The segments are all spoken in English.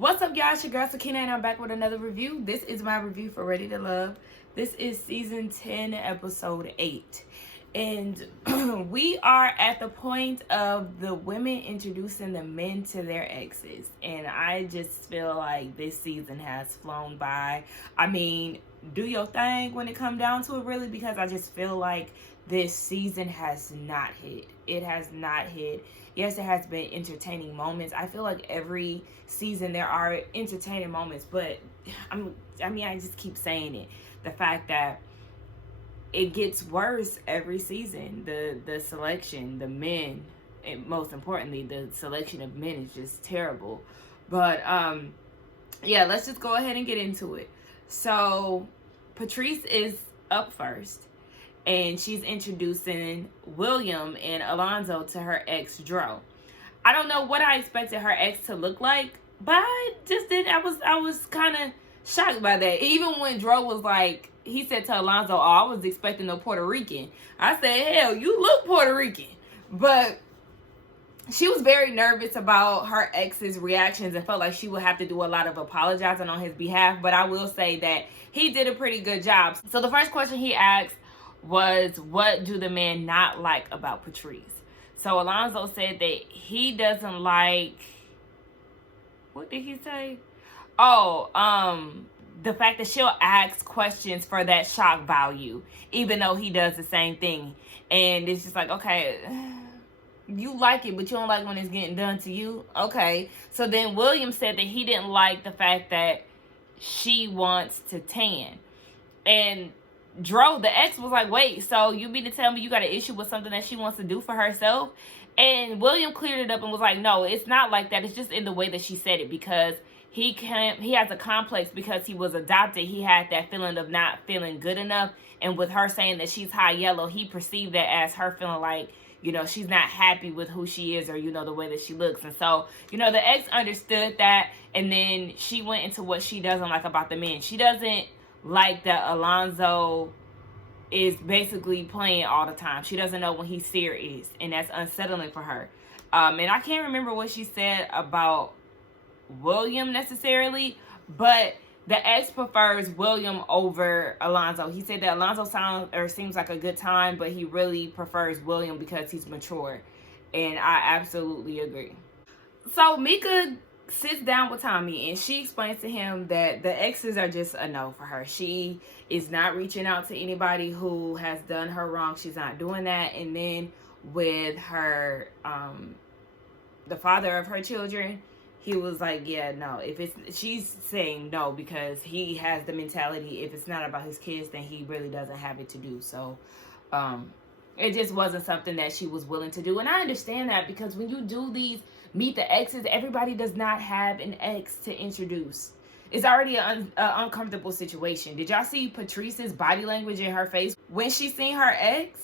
What's up, y'all? It's your girl Sakina, and I'm back with another review. This is my review for Ready to Love. This is season 10, episode 8. And we are at the point of the women introducing the men to their exes. And I just feel like this season has flown by. I mean, do your thing when it comes down to it, really, because I just feel like this season has not hit. It has not hit. Yes, it has been entertaining moments. I feel like every season there are entertaining moments, but I just keep saying it. The fact that it gets worse every season. The selection, the men, and most importantly, the selection of men is just terrible. But yeah, let's just go ahead and get into it. So Patrice is up first, and she's introducing William and Alonzo to her ex, Dro. I don't know what I expected her ex to look like, but I just did. I was kind of shocked by that. Even when Dro was like, he said to Alonzo, "Oh, I was expecting a Puerto Rican." I said, "Hell, you look Puerto Rican." But she was very nervous about her ex's reactions and felt like she would have to do a lot of apologizing on his behalf. But I will say that he did a pretty good job. So the first question he asked was, what do the men not like about Patrice? So Alonzo said that he doesn't like, what did he say? The fact that she'll ask questions for that shock value, even though he does the same thing. And it's just like, okay, you like it, but you don't like when it's getting done to you. Okay. So then William said that he didn't like the fact that she wants to tan. And Dro, the ex, was like, wait, so you mean to tell me you got an issue with something that she wants to do for herself? And William cleared it up and was like, no, it's not like that. It's just in the way that she said it, because he has a complex because he was adopted. He had that feeling of not feeling good enough. And with her saying that she's high yellow, he perceived that as her feeling like, she's not happy with who she is, or, the way that she looks. And so, the ex understood that. And then she went into what she doesn't like about the men. She doesn't like that Alonzo is basically playing all the time. She doesn't know when he's serious, and that's unsettling for her. And I can't remember what she said about William necessarily, but the ex prefers William over Alonzo. He said that Alonzo seems like a good time, but he really prefers William because he's mature, and I absolutely agree. So Mika sits down with Tommy, and she explains to him that the exes are just a no for her. She is not reaching out to anybody who has done her wrong. She's not doing that. And then with her, the father of her children, he was like, yeah, no. She's saying no because he has the mentality, if it's not about his kids, then he really doesn't have it to do. So it just wasn't something that she was willing to do. And I understand that, because when you do these meet the exes, everybody does not have an ex to introduce. It's already an uncomfortable situation. Did y'all see Patrice's body language in her face when she seen her ex?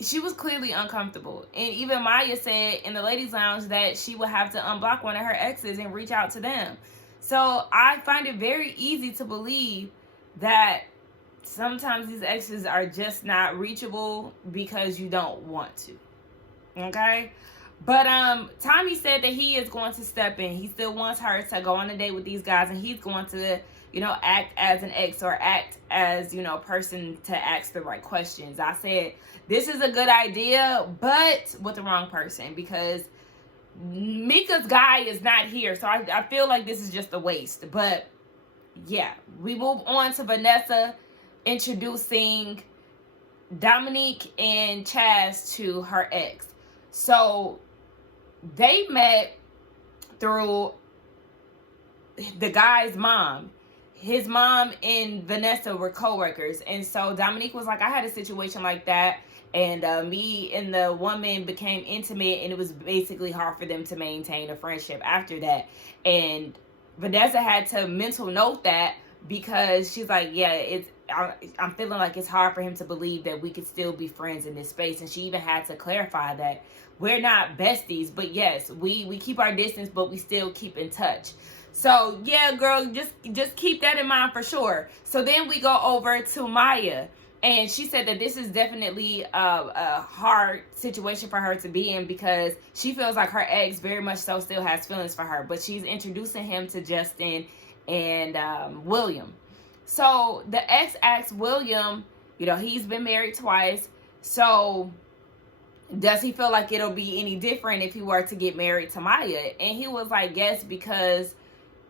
She was clearly uncomfortable. And even Maya said in the ladies' lounge that she would have to unblock one of her exes and reach out to them. So I find it very easy to believe that sometimes these exes are just not reachable because you don't want to. Okay? But Tommy said that he is going to step in. He still wants her to go on a date with these guys, and he's going to, act as an ex, or act as, person to ask the right questions. I said, this is a good idea, but with the wrong person, because Mika's guy is not here. So I feel like this is just a waste. But yeah, we move on to Vanessa introducing Dominique and Chaz to her ex. So they met through the guy's mom. His mom and Vanessa were co-workers. And so Dominique was like, I had a situation like that, and me and the woman became intimate, and it was basically hard for them to maintain a friendship after that. And Vanessa had to mental note that, because she's like, yeah, I'm feeling like it's hard for him to believe that we could still be friends in this space. And she even had to clarify that we're not besties, but yes, we keep our distance, but we still keep in touch. So yeah, girl, just keep that in mind for sure. So then we go over to Maya, And she said that this is definitely a hard situation for her to be in because she feels like her ex very much so still has feelings for her. But she's introducing him to Justin and William. So the ex asked William, he's been married twice. So does he feel like it'll be any different if he were to get married to Maya? And he was like, yes, because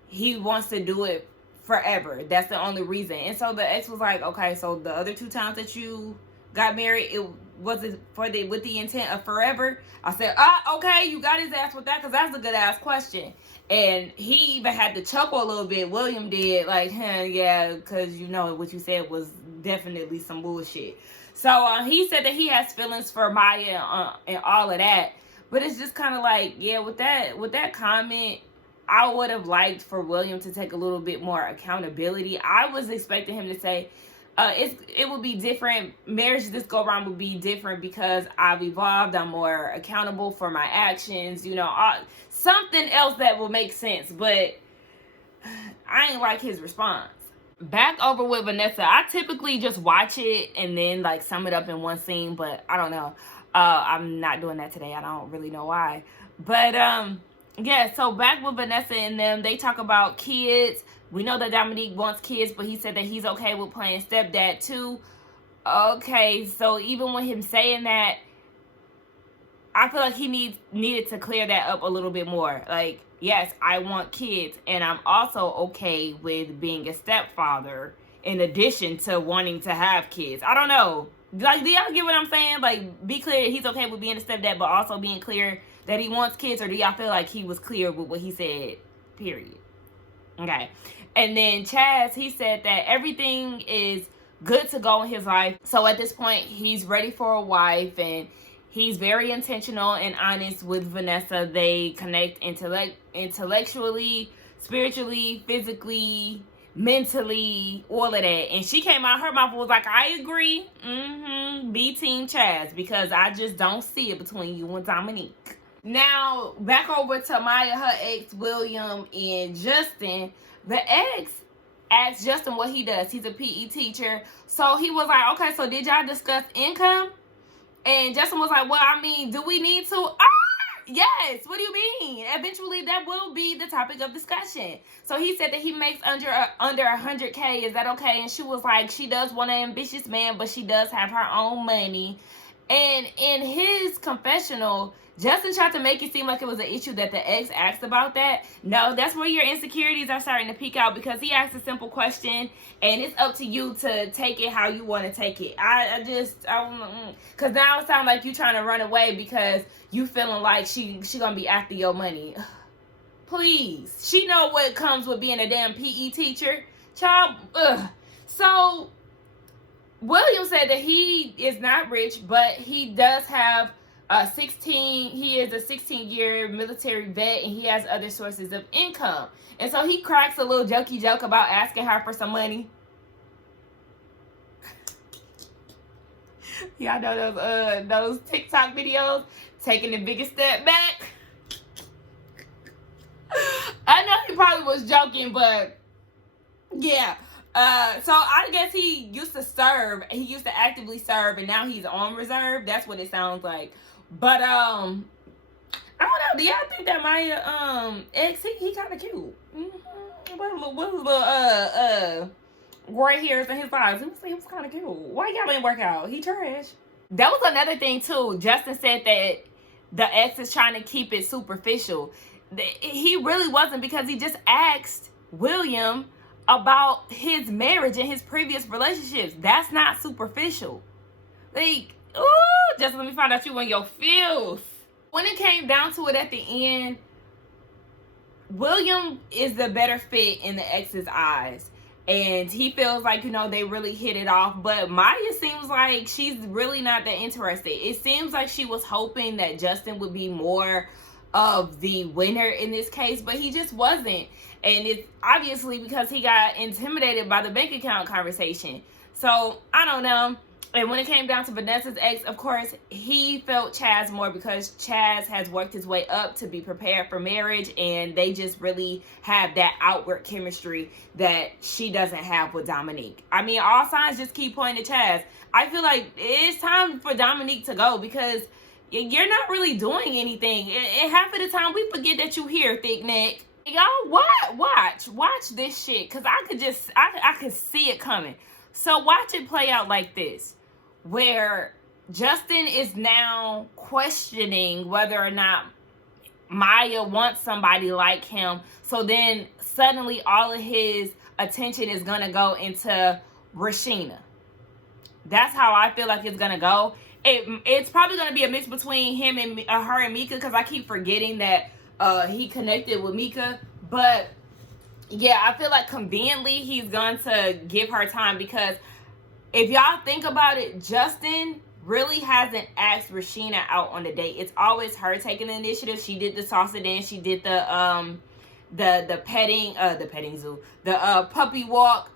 he wants to do it forever. That's the only reason. And so the ex was like, okay, so the other 2 times that you got married, it was it with the intent of forever? I said, okay, you got his ass with that, because that's a good ass question. And he even had to chuckle a little bit. William did, like, yeah, because what you said was definitely some bullshit. So he said that he has feelings for Maya and all of that. But it's just kind of like, yeah, with that comment, I would have liked for William to take a little bit more accountability. I was expecting him to say, it would be different. Marriage this go around would be different because I've evolved. I'm more accountable for my actions. Something else that will make sense. But I ain't like his response. Back over with Vanessa. I typically just watch it and then like sum it up in one scene. But I don't know. I'm not doing that today. I don't really know why. But yeah, so back with Vanessa and them, they talk about kids. We know that Dominique wants kids, but he said that he's okay with playing stepdad too. Okay, so even with him saying that, I feel like he needed to clear that up a little bit more. Like, yes, I want kids, and I'm also okay with being a stepfather in addition to wanting to have kids. I don't know. Like, do y'all get what I'm saying? Like, be clear that he's okay with being a stepdad, but also being clear that he wants kids, or do y'all feel like he was clear with what he said, period? Okay. And then Chaz, he said that everything is good to go in his life. So at this point, he's ready for a wife, and he's very intentional and honest with Vanessa. They connect intellectually, spiritually, physically, mentally, all of that. And she came out her mouth and was like, I agree. Be Team Chaz, because I just don't see it between you and Dominique. Now, back over to Maya, her ex, William, and Justin. The ex asked Justin what he does. He's a PE teacher. So he was like, okay, so did y'all discuss income? And Justin was like, well, I mean, do we need to? Yes. What do you mean? Eventually, that will be the topic of discussion. So he said that he makes under 100K. Is that okay? And she was like, she does want an ambitious man, but she does have her own money. And in his confessional, Justin tried to make it seem like it was an issue that the ex asked about that. No, that's where your insecurities are starting to peek out, because he asked a simple question, and it's up to you to take it how you want to take it. Because now it sounds like you trying to run away because you feeling like she gonna be after your money. Please. She know what comes with being a damn PE teacher. Child, So, William said that he is not rich, but he does have he is a 16-year military vet, and he has other sources of income. And so he cracks a little jokey joke about asking her for some money. Y'all know those TikTok videos, taking the biggest step back. I know he probably was joking, but yeah. So I guess he used to serve. He used to actively serve, and now he's on reserve. That's what it sounds like. But I don't know. Do y'all think that my ex, he kind of cute? What was the gray hairs in his eyes? He was kind of cute. Why y'all didn't work out? He trash. That was another thing too. Justin said that the ex is trying to keep it superficial. He really wasn't, because he just asked William about his marriage and his previous relationships. That's not superficial. Like, ooh, just let me find out you in your feels. When it came down to it at the end, William is the better fit in the ex's eyes. And he feels like, they really hit it off. But Maya seems like she's really not that interested. It seems like she was hoping that Justin would be more of the winner in this case, but he just wasn't. And it's obviously because he got intimidated by the bank account conversation. So, I don't know. And when it came down to Vanessa's ex, of course, he felt Chaz more because Chaz has worked his way up to be prepared for marriage, and they just really have that outward chemistry that she doesn't have with Dominique. I mean, all signs just keep pointing to Chaz. I feel like it's time for Dominique to go because you're not really doing anything. And half of the time, we forget that you're here, thick neck. Y'all, watch this shit, because I could see it coming. So watch it play out like this, where Justin is now questioning whether or not Maya wants somebody like him. So then suddenly all of his attention is going to go into Rashina. That's how I feel like it's going to go. It's probably going to be a mix between him and her and Mika, because I keep forgetting that he connected with Mika. But yeah, I feel like conveniently he's going to give her time, because if y'all think about it, Justin really hasn't asked Rashina out on the date. It's always her taking the initiative. She did the salsa dance. She did the petting zoo, the puppy walk.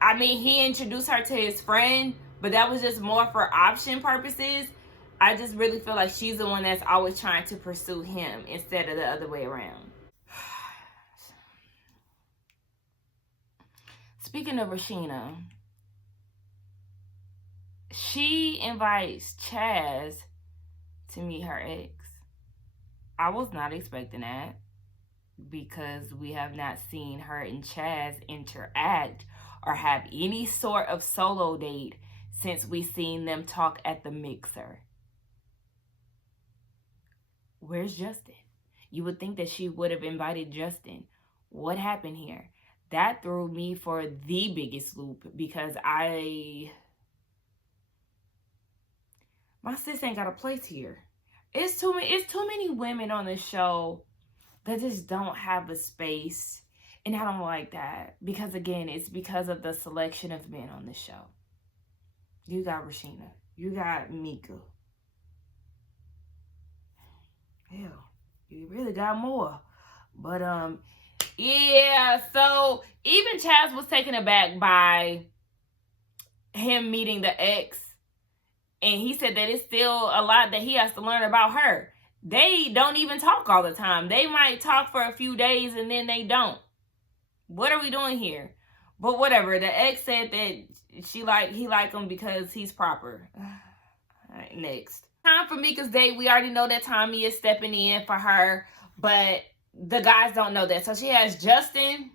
I mean, he introduced her to his friend, but that was just more for option purposes. I just really feel like she's the one that's always trying to pursue him instead of the other way around. Speaking of Rashina, she invites Chaz to meet her ex. I was not expecting that, because we have not seen her and Chaz interact or have any sort of solo date since we seen them talk at the mixer. Where's Justin? You would think that she would have invited Justin. What happened here? That threw me for the biggest loop, because my sis ain't got a place here. It's too many women on this show that just don't have a space. And I don't like that, because again, it's because of the selection of men on the show. You got Rashina. You got Mika. Hell, you really got more. But yeah, so even Chaz was taken aback by him meeting the ex. And he said that it's still a lot that he has to learn about her. They don't even talk all the time. They might talk for a few days and then they don't. What are we doing here? But whatever. The ex said that he liked him because he's proper. All right, next. Time for Mika's date. We already know that Tommy is stepping in for her, but the guys don't know that. So she has Justin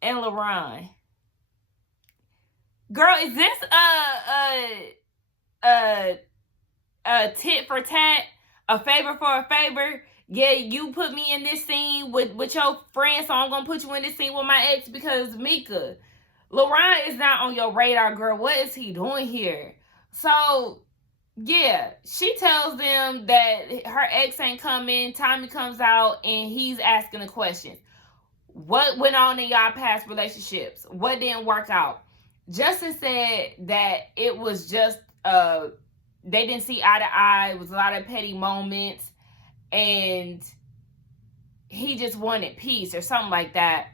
and LaRon. Girl, is this a tit for tat? A favor for a favor? Yeah, you put me in this scene with your friend, so I'm going to put you in this scene with my ex because Mika. LaRon is not on your radar, girl. What is he doing here? So, yeah, she tells them that her ex ain't coming. Tommy comes out and he's asking the question. What went on in y'all past relationships? What didn't work out? Justin said that it was just, they didn't see eye to eye. It was a lot of petty moments. And he just wanted peace or something like that.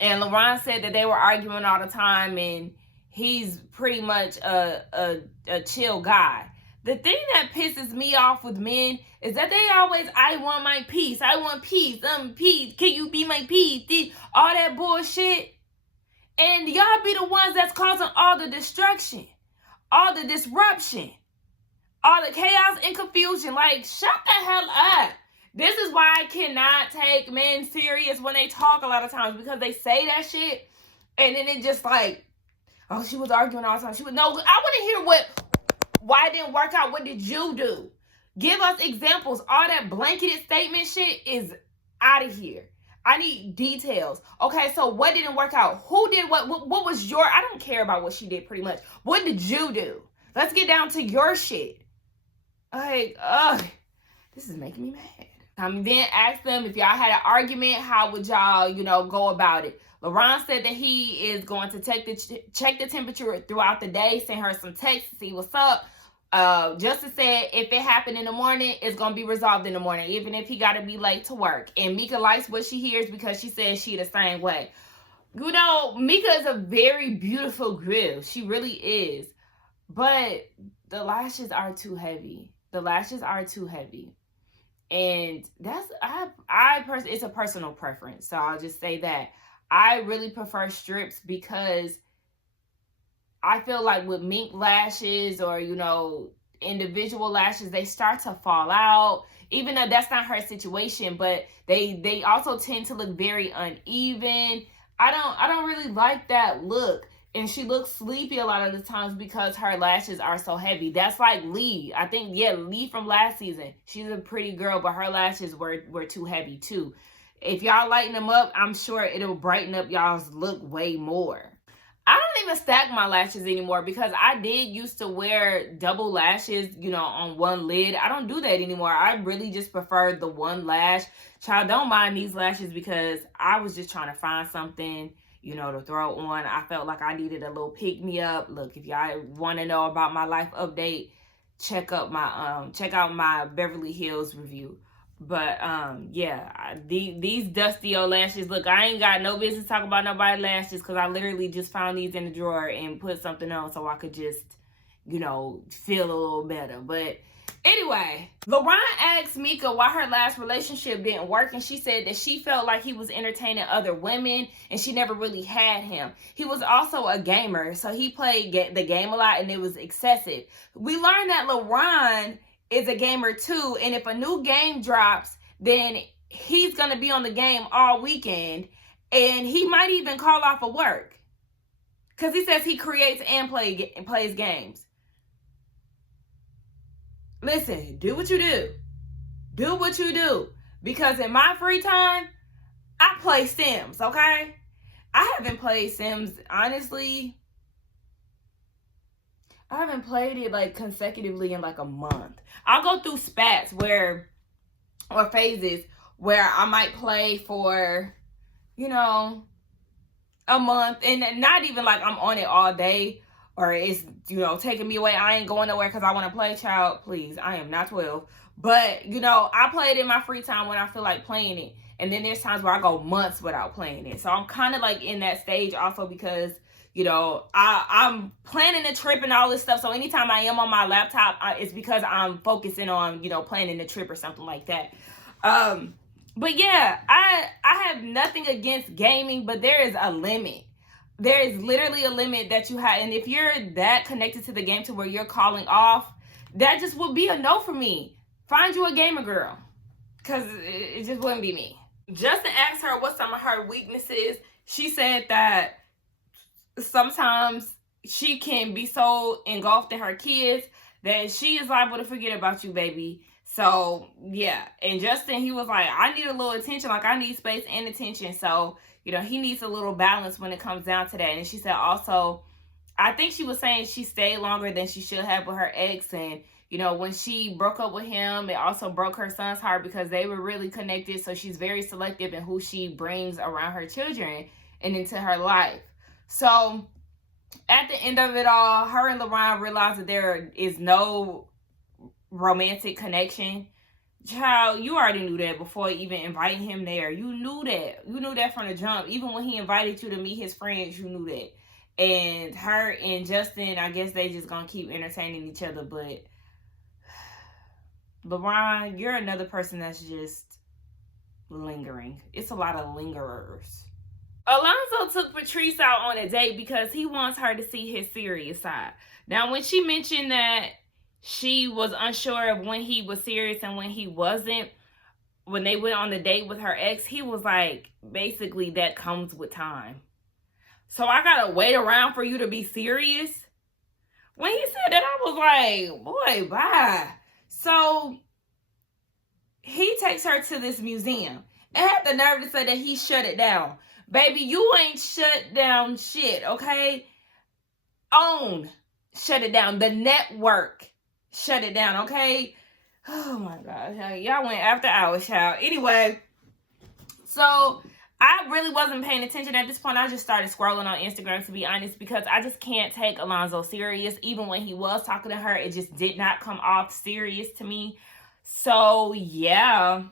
And LaRon said that they were arguing all the time and he's pretty much a chill guy. The thing that pisses me off with men is that they always, I want my peace. I want peace. Peace. Can you be my peace? All that bullshit. And y'all be the ones that's causing all the destruction, all the disruption, all the chaos and confusion. Like, shut the hell up. This is why I cannot take men serious when they talk a lot of times, because they say that shit and then it just like, oh, she was arguing all the time. No, I want to hear why it didn't work out. What did you do? Give us examples. All that blanketed statement shit is out of here. I need details. Okay, so what didn't work out? Who did what? What was your... I don't care about what she did, pretty much. What did you do? Let's get down to your shit. Like, this is making me mad. Then ask them, if y'all had an argument, how would y'all, go about it? LaRon said that he is going to check the temperature throughout the day, send her some texts to see what's up. Justin said if it happened in the morning, it's going to be resolved in the morning, even if he got to be late to work. And Mika likes what she hears because she says she the same way. You know, Mika is a very beautiful girl. She really is. But the lashes are too heavy. The lashes are too heavy. And that's it's a personal preference. So I'll just say that. I really prefer strips because I feel like with mink lashes or, you know, individual lashes, they start to fall out. Even though that's not her situation, but they also tend to look very uneven. I don't really like that look. And she looks sleepy a lot of the times because her lashes are so heavy. That's like Lee. I think, yeah, Lee from last season. She's a pretty girl, but her lashes were too heavy too. If y'all lighten them up, I'm sure it'll brighten up y'all's look way more. I don't even stack my lashes anymore because I did used to wear double lashes, you know, on one lid. I don't do that anymore. I really just prefer the one lash. Child, don't mind these lashes because I was just trying to find something, you know, to throw on. I felt like I needed a little pick-me-up. Look, if y'all want to know about my life update, check out my Beverly Hills review. But yeah, these dusty old lashes. Look, I ain't got no business talking about nobody's lashes because I literally just found these in the drawer and put something on so I could just, you know, feel a little better. But anyway, LaRon asked Mika why her last relationship didn't work, and she said that she felt like he was entertaining other women and she never really had him. He was also a gamer, so he played the game a lot and it was excessive. We learned that LaRon is a gamer too, and if a new game drops, then he's gonna be on the game all weekend, and he might even call off of work because he says he creates and plays games. Listen, do what you do what you do, because in my free time I play Sims. Okay, I haven't played Sims, honestly. I haven't played it like consecutively in like a month. I'll go through spats or phases where I might play for, you know, a month, and not even like I'm on it all day or it's, you know, taking me away. I ain't going nowhere because I want to play. Child, please, I am not 12. But, you know, I play it in my free time when I feel like playing it. And then there's times where I go months without playing it. So I'm kind of like in that stage also because, you know, I'm planning a trip and all this stuff. So anytime I am on my laptop, it's because I'm focusing on, you know, planning a trip or something like that. But yeah, I have nothing against gaming, but there is a limit. There is literally a limit that you have. And if you're that connected to the game to where you're calling off, that just would be a no for me. Find you a gamer girl, because it just wouldn't be me. Justin asked her what some of her weaknesses. She said that sometimes she can be so engulfed in her kids that she is liable to forget about you, baby. So yeah, and Justin, he was like, I need a little attention, like I need space and attention. So, you know, he needs a little balance when it comes down to that. And she said also, I think she was saying she stayed longer than she should have with her ex, and you know, when she broke up with him, it also broke her son's heart because they were really connected. So she's very selective in who she brings around her children and into her life. So at the end of it all, her and LaRon realized that there is no romantic connection. Child, you already knew that before even inviting him there. You knew that. You knew that from the jump. Even when he invited you to meet his friends, you knew that. And her and Justin, I guess they just gonna keep entertaining each other. But LaRon, you're another person that's just lingering. It's a lot of lingerers. Alonzo took Patrice out on a date because he wants her to see his serious side. Now, when she mentioned that she was unsure of when he was serious and when he wasn't, when they went on the date with her ex, he was like, basically, that comes with time. So I gotta wait around for you to be serious? When he said that, I was like, boy, bye. So he takes her to this museum and had the nerve to say that he shut it down. Baby, you ain't shut down shit, okay? Shut it down. The network shut it down, okay? Oh my God. Y'all went after hours, child. Anyway, so I really wasn't paying attention at this point. I just started scrolling on Instagram, to be honest, because I just can't take Alonzo serious. Even when he was talking to her, it just did not come off serious to me. So, yeah.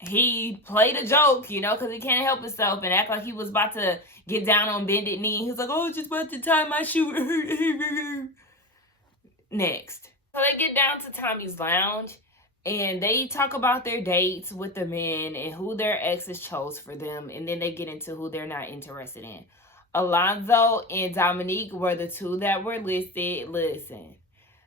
he played a joke, you know, because he can't help himself, and act like he was about to get down on bended knee. He was like, oh, just about to tie my shoe. Next. So they get down to Tommy's lounge, and they talk about their dates with the men and who their exes chose for them, and then they get into who they're not interested in. Alonzo and Dominique were the two that were listed. Listen,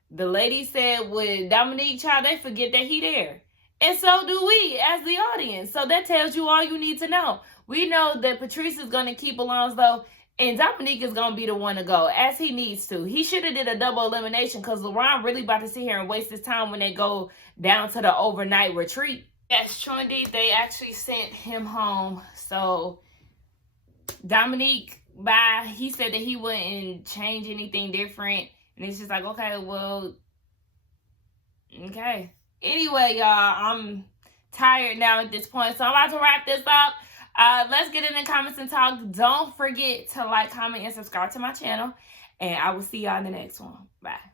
the lady said with Dominique, child, they forget that he there. And so do we as the audience. So that tells you all you need to know. We know that Patrice is going to keep Alonzo, and Dominique is going to be the one to go, as he needs to. He should have did a double elimination, because LeBron really about to sit here and waste his time when they go down to the overnight retreat. Yes, Trendy, they actually sent him home. So Dominique, bye. He said that he wouldn't change anything different. And it's just like, okay, well, okay. Anyway, y'all, I'm tired now at this point, so I'm about to wrap this up. Let's get in the comments and talk. Don't forget to like, comment, and subscribe to my channel, and I will see y'all in the next one. Bye.